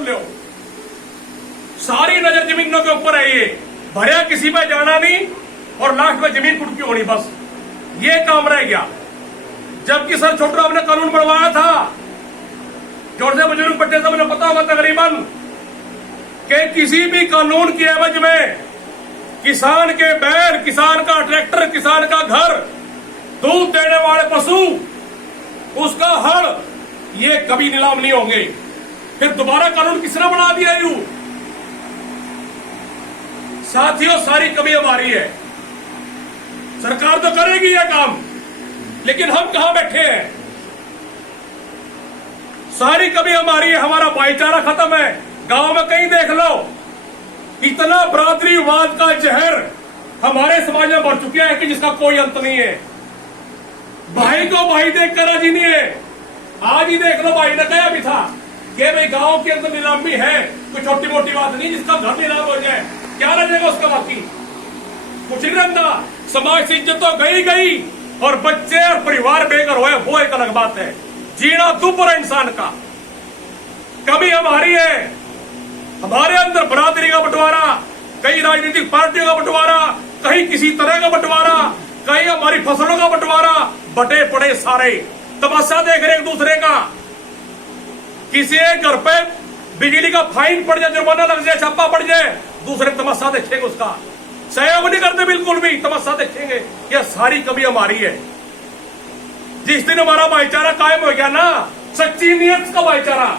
सुन लो, सारी नजर जमीनों के ऊपर है। ये भरिया किसी पे जाना नहीं और लास्ट में जमीन कुटकी होनी, बस ये काम रह गया। जबकि सर छोटराम ने कानून बनवाया था, जोर से बुजुर्ग बच्चे सब ने पता होगा तकरीबन, कि किसी भी कानून की एवज में किसान के बैल, किसान का ट्रैक्टर, किसान का घर, दूध देने वाले पशु, उसका हड़, ये कभी नीलाम नहीं होंगे। फिर दोबारा कानून किसने बना दिया? यू साथियों, सारी कमी हमारी है। सरकार तो करेगी यह काम, लेकिन हम कहां बैठे हैं? सारी कमी हमारी है। हमारा भाईचारा खत्म है। गांव में कहीं देख लो, इतना बरादरीवाद का जहर हमारे समाज में बढ़ चुका है कि जिसका कोई अंत नहीं है। भाई को भाई देखकर राजी नहीं है। आज ही देख लो, भाई ने कहा भी था कि भाई गांव के अंदर नीलामी है, कोई छोटी मोटी बात नहीं, जिसका घर नीलाम हो जाए क्या रहेगा उसका? बाकी कुछ नहीं रहता। समाज से इज्जत तो गई गई और बच्चे और परिवार बेघर हुए, वो एक अलग बात है। जीना दुर्भर है इंसान का। कमी हमारी है। हमारे अंदर बरादरी का बंटवारा, कई राजनीतिक पार्टियों का बंटवारा, कहीं किसी तरह का बंटवारा, कहीं हमारी फसलों का बंटवारा, बटे पड़े सारे तमाशा देख रहे एक दूसरे का। किसी एक घर पे बिजली का फाइन पड़ जाए, जुर्माना लग जाए, छापा पड़ जाए, दूसरे तमाशा देखेंगे उसका। सहयोग नहीं करते बिल्कुल भी, तमाशा देखेंगे। यह सारी कमी हमारी है। जिस दिन हमारा भाईचारा कायम हो गया ना, सच्ची नीयत का भाईचारा,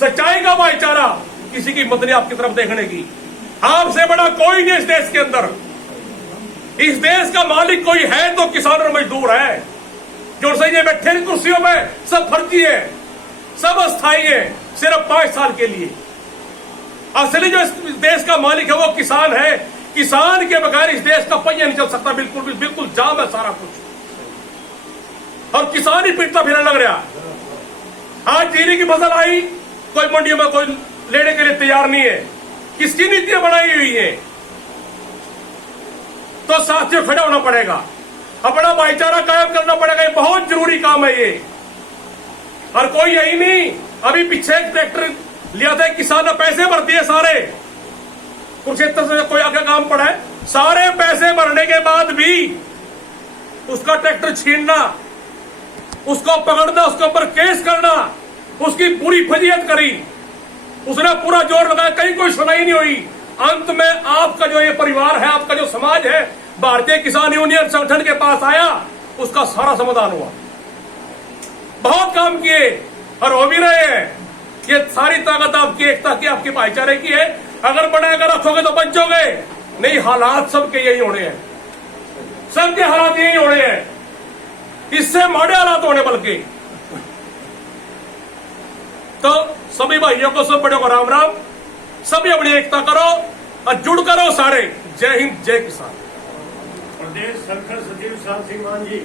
सच्चाई का भाईचारा, किसी की हिम्मत नहीं आपकी तरफ देखने की। आपसे बड़ा कोई नहीं इस देश के अंदर। इस देश का मालिक कोई है तो किसान और मजदूर है। जो सही बैठे कुर्सियों में सब फर्जी है, सब अस्थायी है, सिर्फ 5 साल के लिए। असली जो इस देश का मालिक है वो किसान है। किसान के बगैर इस देश का पहिया नहीं चल सकता। बिल्कुल भी, बिल्कुल जाम है सारा कुछ, और किसान ही पीटता फिरने लग रहा। आज जीरी की फसल आई, कोई मंडियों में कोई लेने के लिए तैयार नहीं है। किसकी नीतियां बनाई हुई है? तो साथियों, खड़ा होना पड़ेगा, अपना भाईचारा कायम करना पड़ेगा। ये बहुत जरूरी काम है ये। और कोई यही नहीं, अभी पीछे एक ट्रैक्टर लिया था, किसान ने पैसे भर दिए सारे, कुरुक्षेत्र से कोई आगे काम पड़ा है, सारे पैसे भरने के बाद भी उसका ट्रैक्टर छीनना, उसको पकड़ना, उसके ऊपर केस करना, उसकी पूरी फजीयत करी, उसने पूरा जोर लगाया, कहीं कोई सुनाई नहीं हुई। अंत में आपका जो ये परिवार है, आपका जो समाज है, भारतीय किसान यूनियन संगठन के पास आया, उसका सारा समाधान हुआ। बहुत काम किए और हो भी रहे हैं। ये सारी ताकत आपकी एकता की, आपके भाईचारे की है। अगर बनाकर रखोगे तो बच जाओगे, नहीं हालात सबके यही होने हैं, सबके हालात यही होने हैं, इससे माड़े हालात होने बल्कि। तो सभी भाइयों को, सब बड़ों को राम राम। सभी अपनी एकता करो और जुड़ करो सारे। जय हिंद, जय किसान। प्रदेश संगठन सचिव शांत सिंह मान जी।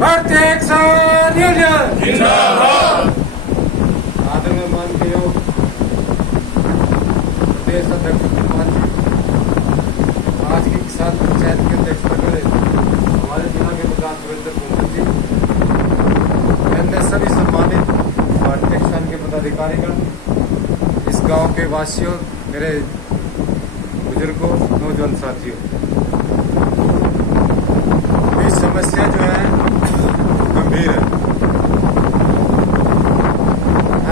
भारतीय किसान यूनियन जिंदाबाद। आदरणीय माननीय प्रदेश अध्यक्ष मान जी, आज की किसान पंचायत के अध्यक्ष बने हमारे जिला के प्रधान सुरेंद्र कुमार जी, अन्य सभी सम्मानित भारतीय किसान के पदाधिकारीगण, इस गांव के वासियों, मेरे बुजुर्गों, नौजवान साथियों, ये समस्या जो है गंभीर है।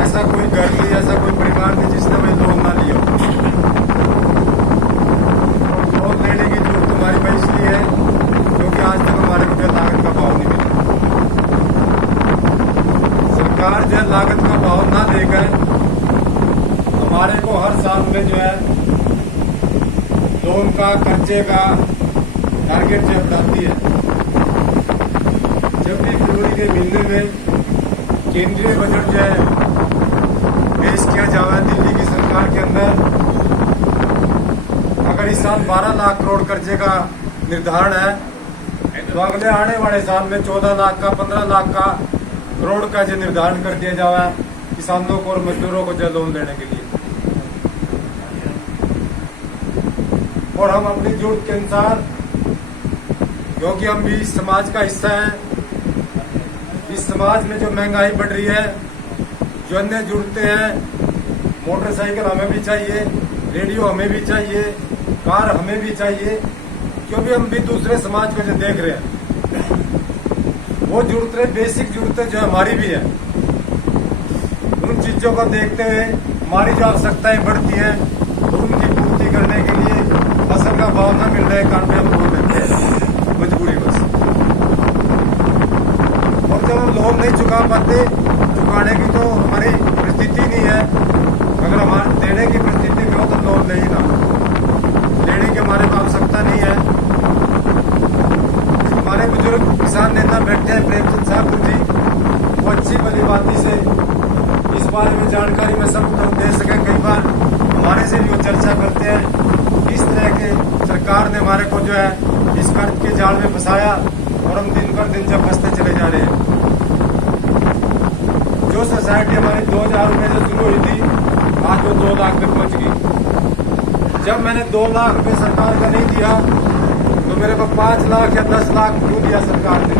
ऐसा कोई घर नहीं, ऐसा कोई परिवार नहीं जिसने वही लोन ना लिया। लोन लेने की जरूरत हमारी भाई इसलिए है क्योंकि आज तक हमारे को जो लागत का भाव नहीं मिला। सरकार जो लागत का भाव ना देकर हमारे को हर साल में जो है लोन का, कर्जे का टारगेट जो बढ़ाती है। जब भी फरवरी के महीने में केंद्रीय बजट जो है पेश किया जाए दिल्ली की सरकार के अंदर, अगर इस साल 12 लाख करोड़ कर्जे का निर्धारण है तो अगले आने वाले साल में 14 लाख का, 15 लाख का करोड़ का जो निर्धारण कर दिया जाए किसानों को और मजदूरों को जो लोन लेने के लिए। और हम अपनी जरूरत के अनुसार, क्योंकि हम भी इस समाज का हिस्सा हैं, इस समाज में जो महंगाई बढ़ रही है, जो अन्य जरूरतें हैं, मोटरसाइकिल हमें भी चाहिए, रेडियो हमें भी चाहिए, कार हमें भी चाहिए, क्योंकि हम भी दूसरे समाज को जो देख रहे हैं, वो जरूरतें, बेसिक जरूरतें जो हमारी भी है, उन चीजों को देखते हुए हमारी जो आवश्यकताएं बढ़ती हैं, तो उनकी पूर्ति करने के लिए फसल का भाव न मिल रहे कारण हम लोन लेते हैं, मजबूरी बस। और जब हम लोन नहीं चुका पाते, चुकाने की तो हमारी परिस्थिति नहीं है, अगर हमारे देने की परिस्थिति में हो तो लोन नहीं ना, लेने की हमारे पास आवश्यकता नहीं है। हमारे बुजुर्ग किसान नेता बैठे हैं प्रेमचंद साहब जी, वो अच्छी भली बाती से इस बारे में जानकारी में सब दे सके। कई बार हमारे से भी वो चर्चा करते हैं किस तरह के सरकार ने हमारे को जो है इस कर्ज के जाल में फंसाया और हम दिन पर दिन जब फंसते चले जा रहे हैं। जो सोसाइटी हमारी 2000 रुपये से शुरू हुई थी, आज वो 2 लाख पे पहुंच गई। जब मैंने 2 लाख रुपये सरकार का नहीं दिया तो मेरे को 5 लाख या 10 लाख क्यों दिया सरकार ने,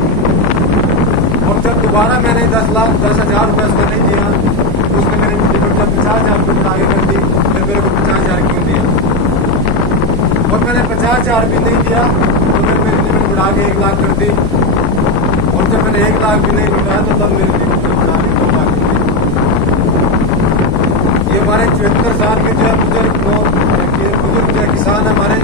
और जब दोबारा मैंने 10,000 रुपये उसको नहीं दिया तो उसने मेरे लिमिट जब 50,000 रुपये आगे कर दी, फिर मेरे को 50,000 क्यों दिया, और मैंने 50,000 भी नहीं दिया तो फिर मेरी लिमिट बढ़ा के 1 लाख कर दी, और जब मैंने 1 लाख भी नहीं लुटाया तो तब मेरी लिमिट बढ़ा के 2 लाख कर दी। ये हमारे 74 साल के जो है बुजुर्ग जो किसान है हमारे,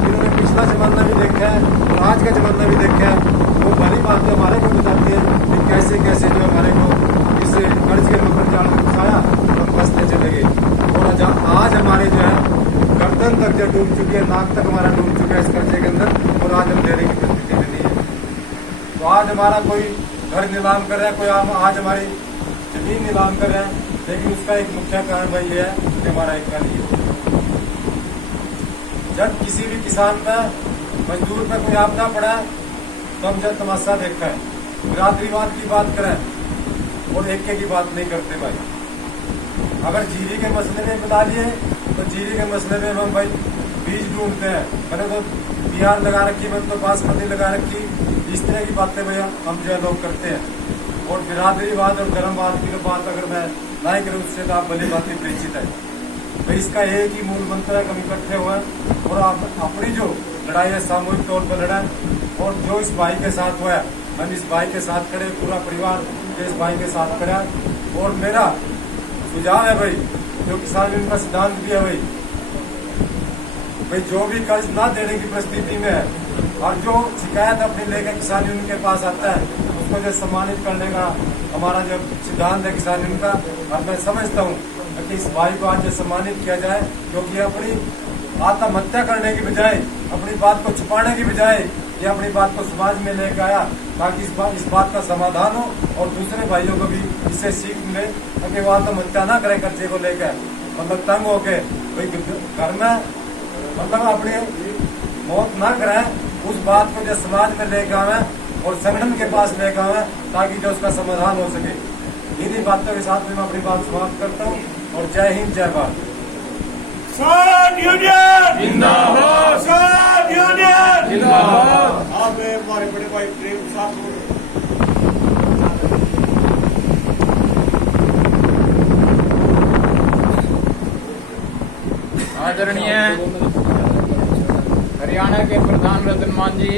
जिन्होंने पिछला जमाना भी देखा है और आज का जमाना भी देखा है, वो भली बात है हमारे को बताते हैं कि कैसे कैसे जो हमारे को इस कर्ज के मकर जाल में फंसाया, हम फंसते चले गए, और आज हमारे जो है गर्दन तक जो डूब चुकी है, नाक तक हमारा डूब चुका है इस कर्जे के अंदर, और आज हम देने की परिस्थिति में नहीं है। तो आज हमारा कोई घर नीलाम कर रहा है, कोई आज हमारी जमीन नीलाम कर रहा है, लेकिन उसका एक मुख्य कारण भाई ये है कि हमारा एक कर्ज है। जब किसी भी किसान का, मजदूर पे कोई आपदा पड़ा तो हम जब तमाशा देखा है, बिरादरीवाद की बात करें और एक की बात नहीं करते भाई। अगर जीरी के मसले में बता लिए तो जीरी के मसले में हम भाई बीज ढूंढते हैं, मैंने तो बिहार लगा रखी, मैंने तो बासमती लगा रखी, इस तरह की बातें भैया हम जो है लोग करते हैं। और बिरादरीवाद और धर्मवाद की बात अगर मैं नहीं करूँ उससे तो आप भली बातें परिचित है भाई। इसका एक ही मूल मंत्र है, हम इकट्ठे हुए और आप अपनी जो लड़ाई है सामूहिक तौर पर लड़ा, और जो इस भाई के साथ हुआ है हम इस भाई के साथ खड़े, पूरा परिवार इस भाई के साथ खड़ा। और मेरा सुझाव है भाई, जो किसान यूनियन का सिद्धांत भी है भाई जो भी कर्ज ना देने की परिस्थिति में है और जो शिकायत अपनी लेकर किसान यूनियन के पास आता है, उसको जो सम्मानित करने का हमारा जो सिद्धांत है किसान यूनियन का, और मैं समझता हूँ कि इस भाई को आज सम्मानित किया जाए, क्योंकि अपनी आत्महत्या करने की बजाय, अपनी बात को छुपाने की बजाय ये अपनी बात को समाज में लेकर आया, ताकि इस बात का समाधान हो और दूसरे भाइयों को भी इससे सीख मिले, ताकि वो आत्महत्या ना करें कर्जे को लेकर, मतलब तंग होके भाई घर में मतलब अपनी मौत ना कराएं, उस बात को जो समाज में लेकर आवे और संगठन के पास लेकर आवे, ताकि जो उसका समाधान हो सके। इन्हीं बातों के साथ में मैं अपनी बात समाप्त करता हूँ, और जय हिंद जय भारत। किसान यूनियन जिंदाबाद, किसान यूनियन जिंदाबाद। आप हमारे बड़े भाई प्रेम साहब आदरणीय हरियाणा के प्रधान रतन मान जी,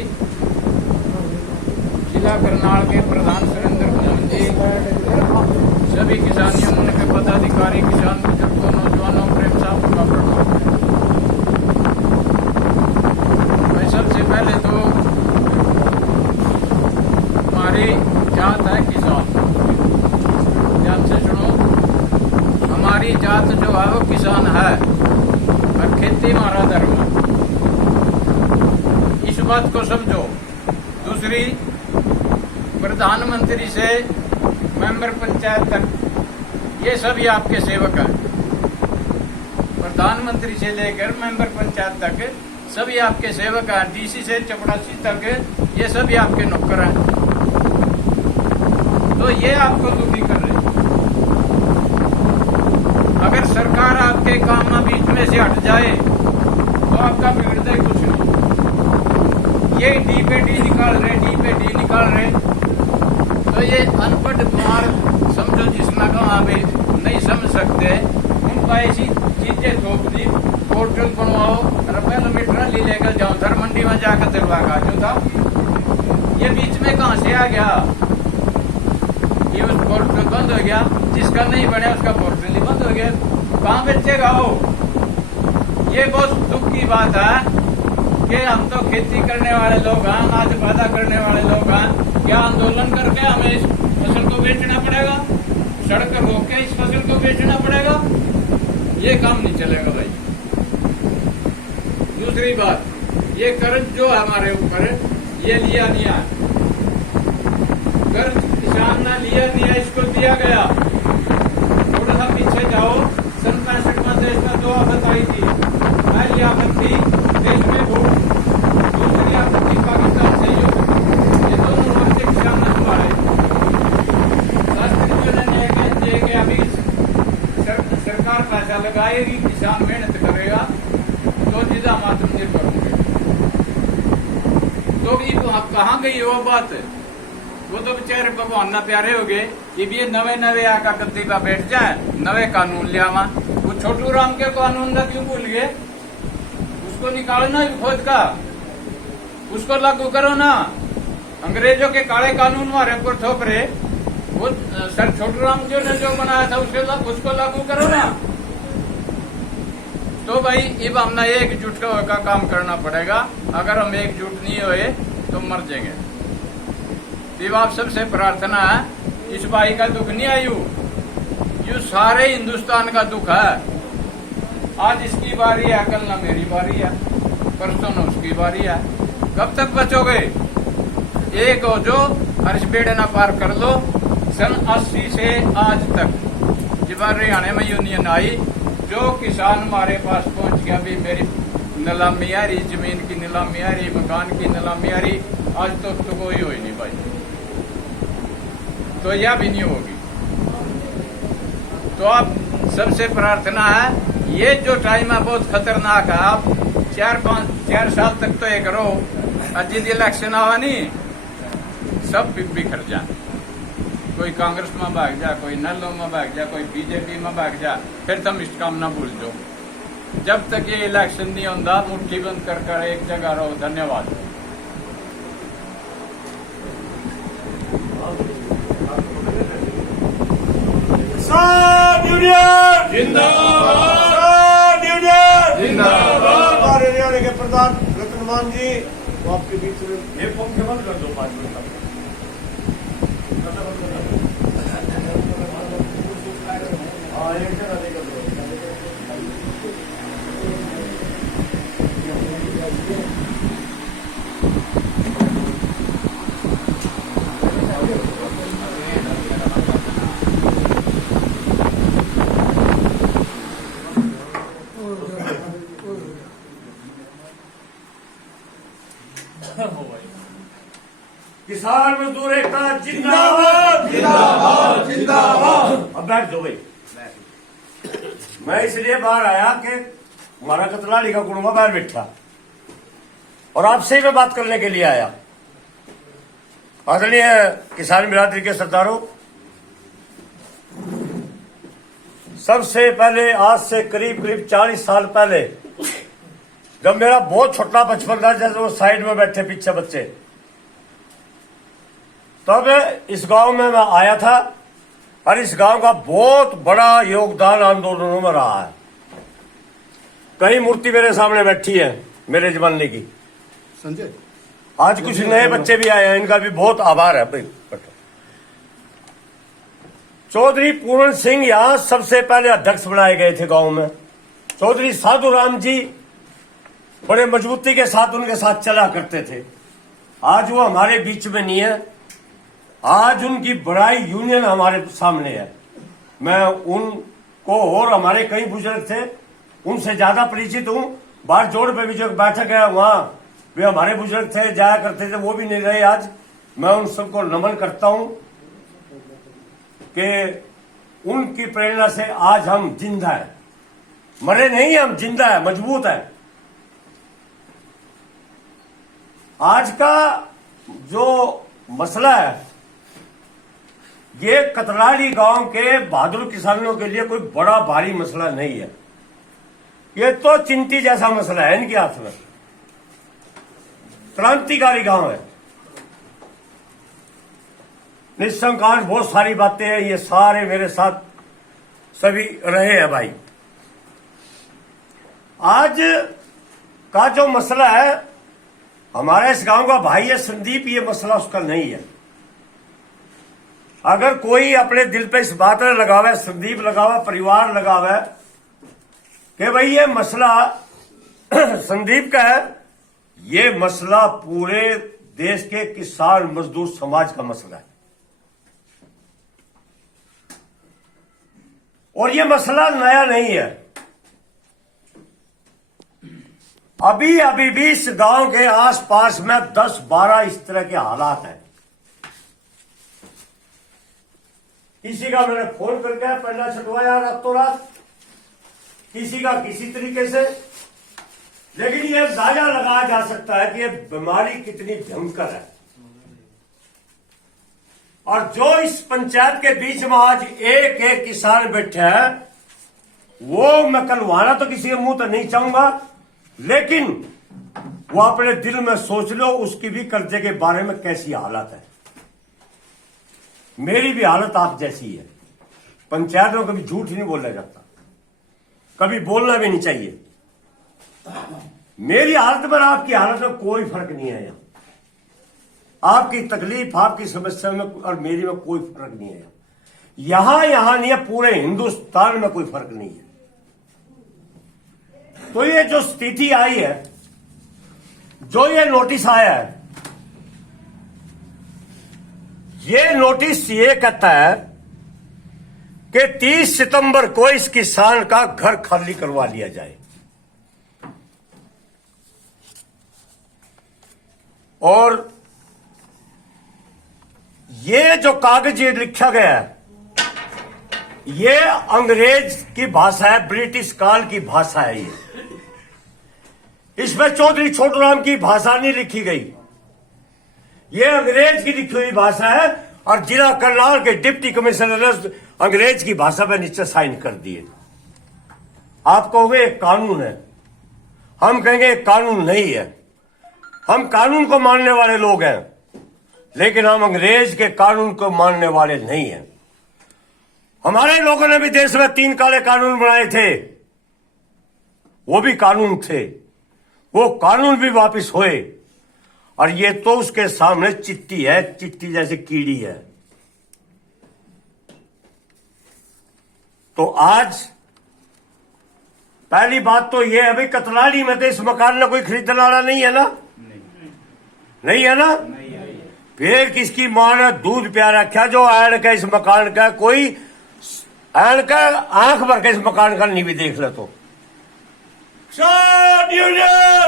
जिला करनाल के प्रधान सुरेंद्र कुमार जी, सभी किसान यूनियन के पदाधिकारी, किसान बुजुर्गों, नौजवानों, प्रेम साहब का प्रणाम। मैं सबसे पहले तो हमारी जात है किसान, ध्यान से सुनो, हमारी जात जो है वो किसान है और खेती हमारा धर्म है, इस बात को समझो। दूसरी, प्रधानमंत्री से मेंबर पंचायत तक ये सभी आपके सेवक हैं, प्रधानमंत्री से लेकर मेंबर पंचायत तक सभी आपके सेवक हैं, डीसी से चपरासी तक ये सभी आपके नौकर हैं। तो ये आपको दुखी कर रहे हैं। अगर सरकार आपके काम बीच में से हट जाए तो आपका बिगड़ता ही कुछ नहीं। ये डी पे डी निकाल रहे तो ये अनपढ़ कुमार समझो जिसना का वहां भी नहीं समझ सकते, उनका ऐसी चीजें थोप दी, पोर्टल बनवाओ, रुपये मीटर ले लेकर जाओ, धर मंडी में जाकर दिलवा का जो था। ये बीच में कहां से आ गया? ये उस पोर्टल बंद हो गया, जिसका नहीं बने उसका पोर्टल ही बंद हो गया, कहां बेचेगा वो? ये बहुत दुख की बात है कि हम तो खेती करने वाले लोग हैं, अनाज पैदा करने वाले लोग हैं, क्या आंदोलन करके हमें इस फसल को बेचना पड़ेगा? सड़क रोक के इस फसल को बेचना पड़ेगा? ये काम नहीं चलेगा भाई। दूसरी बात, ये कर्ज जो है हमारे ऊपर, ये लिया नहीं है, कर्ज किसान ने लिया नहीं है, इसको दिया गया। थोड़ा सा पीछे जाओ, सन 65 में देश में 2 आफत आई थी। पहली आफत थी देश में भूख, दूसरी आफत थी पाकिस्तान से युद्ध। ये दोनों मोर्चे किसान ने संभाले। शास्त्रियों ने न्याय दिए कि अभी सरकार पैसा लगाएगी, किसान मेहनत करेगा तो जिदा मातम निर्भर होंगे। तो भी कहाँ गई वो बात? वो तो बेचारे भगवान ना प्यारे हो गए कि भी ये नवे आका गद्दी पर बैठ जाए, नवे कानून लिया वहां। वो छोटू राम के कानून का क्यों भूल गए? उसको निकालना खुद का, उसको लागू करो ना। अंग्रेजों के काले कानून हमारे ऊपर थोप रहे, वो सर छोटू राम जो ने जो बनाया था उसको लागू करो ना। तो भाई अब हमने एकजुट का काम करना पड़ेगा। अगर हम एकजुट नहीं हुए तो मर जाएंगे। अब आप सबसे प्रार्थना है, इस भाई का दुख नहीं आयु, यू सारे हिंदुस्तान का दुख है। आज इसकी बारी है, कल ना मेरी बारी है, परसों न उसकी बारी है। कब तक बचोगे? एक हो जो हर्ष बेड़े ना पार कर लो। सन 80 से आज तक जब हरियाणा में यूनियन आई, जो किसान हमारे पास पहुंच गया, भी मेरी नीलामी आ रही, जमीन की नीलामी आ रही, मकान की नीलामी आ रही, आज तो कोई हो ही नहीं भाई, तो यह भी नहीं होगी। तो आप सबसे प्रार्थना है, ये जो टाइम है बहुत खतरनाक है। आप 4 साल तक तो ये करो, अजीत इलेक्शन आवा नहीं, सब बिखर जाए। कोई कांग्रेस में भाग जा, कोई नल्लो में भाग जा, कोई बीजेपी में भाग जा, फिर तुम इस काम ना भूल जाओ। जब तक ये इलेक्शन नहीं होता, मुट्ठी बंद कर एक जगह रहो। धन्यवाद। जिंदाबाद जिंदाबाद। हमारे हरियाणा के प्रधान रतनमान जी, वो आपके बीच में ये पंखे बंद कर दो 5 मिनट तक। हाँ, एक जगह देकर दो। किसान मजदूर एकता जिंदाबाद जिंदाबाद जिंदाबाद। अब बैठ जाओ भाई। मैं इसलिए बाहर आया कि हमारा कतलाड़ी का कुड़ुआ बाहर बैठा और आपसे ही मैं बात करने के लिए आया। आदरणीय किसान बिरादरी के सरदारों, सबसे पहले आज से करीब 40 साल पहले, जब मेरा बहुत छोटा बचपन था, जैसे वो साइड में बैठे पीछे बच्चे, तब इस गांव में मैं आया था और इस गांव का बहुत बड़ा योगदान आंदोलनों में रहा है। कई मूर्ति मेरे सामने बैठी है मेरे जमाने की। संजय, आज कुछ नए बच्चे भी आए हैं, इनका भी बहुत आभार है भाई। चौधरी पूर्ण सिंह यहां सबसे पहले अध्यक्ष बनाए गए थे गांव में। चौधरी साधु राम जी बड़े मजबूती के साथ उनके साथ चला करते थे। आज वो हमारे बीच में नहीं है। आज उनकी बड़ाई यूनियन हमारे सामने है। मैं उनको और हमारे कई बुजुर्ग थे उनसे ज्यादा परिचित हूं। बार जोड़ पे भी जो बैठक है वहां वे हमारे बुजुर्ग थे, जाया करते थे, वो भी नहीं रहे आज। मैं उन सबको नमन करता हूं कि उनकी प्रेरणा से आज हम जिंदा है, मरे नहीं, हम जिंदा है, मजबूत है। आज का जो मसला है ये कतराली गांव के बहादुर किसानों के लिए कोई बड़ा भारी मसला नहीं है। ये तो चिंटी जैसा मसला है इनके हाथ में। क्रांतिकारी गांव है, निस्संकाश बहुत सारी बातें हैं। ये सारे मेरे साथ सभी रहे हैं भाई। आज का जो मसला है हमारे इस गांव का भाई है संदीप, ये मसला उसका नहीं है। अगर कोई अपने दिल पे इस बात ने लगावे, संदीप लगावा, परिवार लगावे कि भाई ये मसला संदीप का है, ये मसला पूरे देश के किसान मजदूर समाज का मसला है। और ये मसला नया नहीं है। अभी भी इस गांव के आसपास में 10-12 इस तरह के हालात हैं। किसी का मैंने फोन करके पहला छटवाया रातों रात, किसी का किसी तरीके से, लेकिन यह अंदाजा लगाया जा सकता है कि यह बीमारी कितनी भयंकर है। और जो इस पंचायत के बीच में आज एक एक किसान बैठे हैं, वो मैं कहलवाना तो किसी के मुंह तो नहीं चाहूंगा, लेकिन वो अपने दिल में सोच लो उसकी भी कर्जे के बारे में कैसी हालत है। मेरी भी हालत आप जैसी है। पंचायत में कभी झूठ नहीं बोला जाता, कभी बोलना भी नहीं चाहिए। मेरी हालत में आपकी हालत में कोई फर्क नहीं है। यहां आपकी तकलीफ, आपकी समस्या में और मेरी में कोई फर्क नहीं है। यहां नहीं है, पूरे हिंदुस्तान में कोई फर्क नहीं है। तो ये जो स्थिति आई है, जो ये नोटिस आया है, ये नोटिस ये कहता है कि 30 सितंबर को इस किसान का घर खाली करवा लिया जाए। और ये जो कागज ये लिखा गया है, ये अंग्रेज की भाषा है, ब्रिटिश काल की भाषा है। ये इसमें चौधरी छोटूराम की भाषा नहीं लिखी गई, ये अंग्रेज की लिखी हुई भाषा है। और जिला करनाल के डिप्टी कमिश्नर ने अंग्रेज की भाषा में नीचे साइन कर दिए। आप कहोगे एक कानून है, हम कहेंगे एक कानून नहीं है। हम कानून को मानने वाले लोग हैं, लेकिन हम अंग्रेज के कानून को मानने वाले नहीं हैं। हमारे लोगों ने भी देश में 3 काले कानून बनाए थे, वो भी कानून थे, वो कानून भी वापस हुए। और ये तो उसके सामने चिट्टी है, चिट्टी जैसे कीड़ी है। तो आज पहली बात तो ये है भाई, कतलाड़ी में तो इस मकान में कोई खरीदने वाला नहीं है ना, नहीं है ना। फिर किसकी मां ने दूध प्यार रखा जो ऐन का इस मकान का, कोई ऐन का आंख भर के इस मकान का नहीं भी देख ले तो।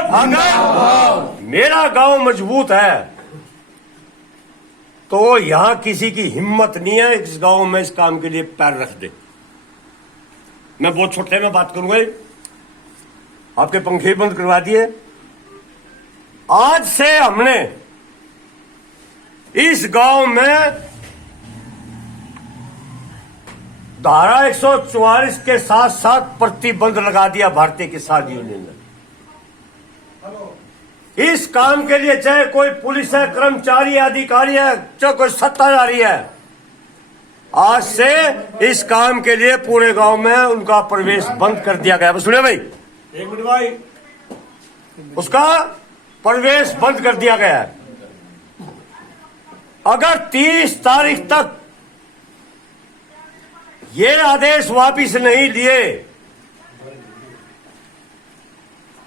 अगर मेरा गांव मजबूत है तो यहां किसी की हिम्मत नहीं है इस गांव में इस काम के लिए पैर रख दे। मैं बहुत छोटे में बात करूंगा, आपके पंखे बंद करवा दिए। आज से हमने इस गांव में धारा 144 के साथ साथ प्रतिबंध लगा दिया भारतीय किसान यूनियन ने। इस काम के लिए चाहे कोई पुलिस है, कर्मचारी है, अधिकारी है, चाहे कोई सत्ताधारी है, आज से इस काम के लिए पूरे गांव में उनका प्रवेश बंद कर दिया गया। सुनिए भाई, एक मिनट भाई, उसका प्रवेश बंद कर दिया गया है। अगर 30 तारीख तक ये आदेश वापिस नहीं लिए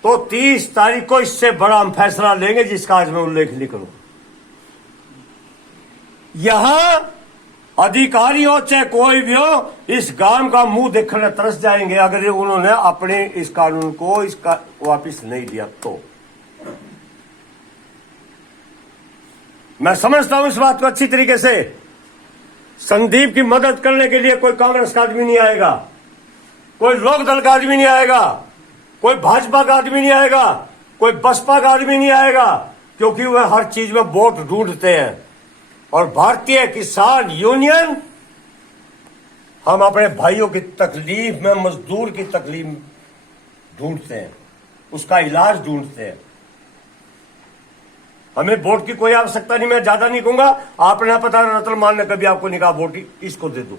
तो 30 तारीख को इससे बड़ा हम फैसला लेंगे, जिसका आज मैं उल्लेख नहीं करूं। यहां अधिकारी हो चाहे कोई भी हो, इस गांव का मुंह देखने तरस जाएंगे अगर ये उन्होंने अपने इस कानून को इसका वापिस नहीं लिया तो। मैं समझता हूं इस बात को अच्छी तरीके से। संदीप की मदद करने के लिए कोई कांग्रेस का आदमी नहीं आएगा, कोई लोकदल का आदमी नहीं आएगा, कोई भाजपा का आदमी नहीं आएगा, कोई बसपा का आदमी नहीं आएगा, क्योंकि वह हर चीज में वोट ढूंढते हैं। और भारतीय किसान यूनियन, हम अपने भाइयों की तकलीफ में मजदूर की तकलीफ ढूंढते हैं, उसका इलाज ढूंढते हैं। हमें वोट की कोई आवश्यकता नहीं, मैं ज्यादा नहीं कहूंगा। आपने पता रतनमाल ने कभी आपको नहीं कहा वोट इसको दे दो,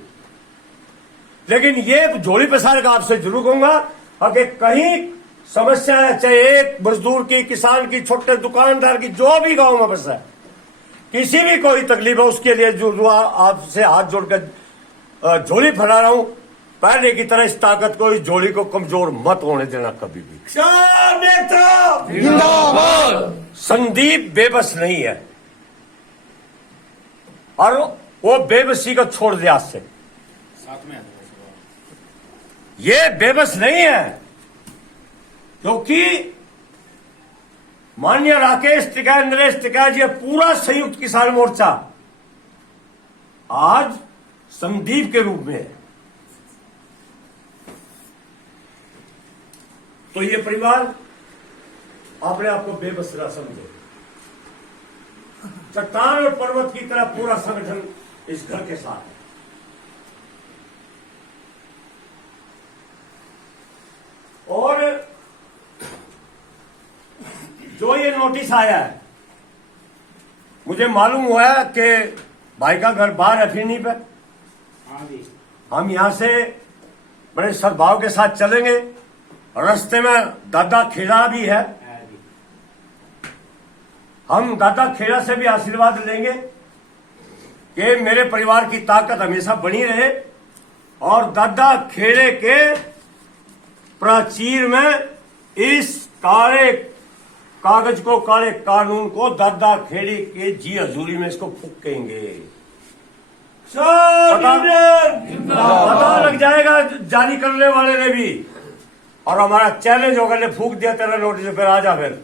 लेकिन ये झोली पसार का आपसे जरूर कहूंगा अगर कहीं समस्या है, चाहे एक मजदूर की, किसान की, छोटे दुकानदार की, जो भी गांव में बसा है, किसी भी कोई तकलीफ है, उसके लिए जो आपसे हाथ जोड़कर झोली फैला रहा हूं। पहले की तरह इस ताकत को, इस झोली को कमजोर मत होने देना कभी भी। संदीप बेबस नहीं है और वो बेबसी को छोड़ दिया आज से। ये बेबस नहीं है, क्योंकि माननीय राकेश टिकैत, नरेश टिकैत जी, पूरा संयुक्त किसान मोर्चा आज संदीप के रूप में है। तो ये परिवार अपने आप को बेबस ना समझे। चट्टान और पर्वत की तरह पूरा संगठन इस घर के साथ है। और जो ये नोटिस आया है, मुझे मालूम हुआ है कि भाई का घर बाहर है फिरनी पे। हम यहां से बड़े सद्भाव के साथ चलेंगे। रास्ते में दादा खेड़ा भी है, हम दादा खेड़ा से भी आशीर्वाद लेंगे कि मेरे परिवार की ताकत हमेशा बनी रहे और दादा खेड़े के प्राचीर में इस काले कागज को, काले कानून को दादा खेड़ी के जी हजूरी में इसको फूकेंगे। पता लग जाएगा जारी करने वाले ने भी, और हमारा चैलेंज होगा, ने फूक दिया तेरा नोटिस, फिर आ जा। फिर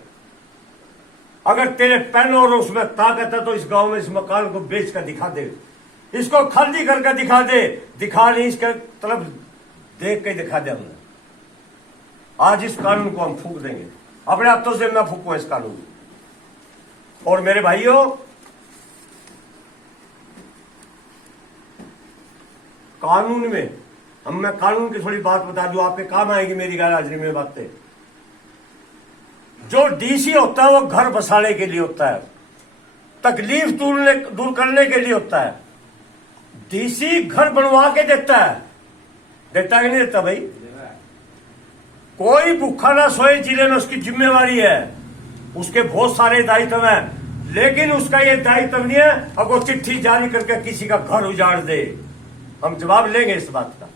अगर तेरे पेन और उसमें ताकत है तो इस गांव में इस मकान को बेच कर दिखा दे, इसको खाली करके दिखा दे। दिखा नहीं, इसके तरफ देख के दिखा दे। हमने आज इस कानून को हम फूक देंगे, अपने हाथों से मैं फूकूं इस कानून को। और मेरे भाइयों, कानून में मैं कानून की थोड़ी बात बता दूं, आपके काम आएगी मेरी गैर हाजिरी में बातें। जो डीसी होता है वो घर बसाने के लिए होता है, तकलीफ दूर करने के लिए होता है। डीसी घर बनवा के देता है कि नहीं देता भाई? कोई भूखा ना सोए जिले में, उसकी जिम्मेवारी है, उसके बहुत सारे दायित्व हैं, लेकिन उसका ये दायित्व नहीं है अब वो चिट्ठी जारी करके किसी का घर उजाड़ दे। हम जवाब लेंगे इस बात का।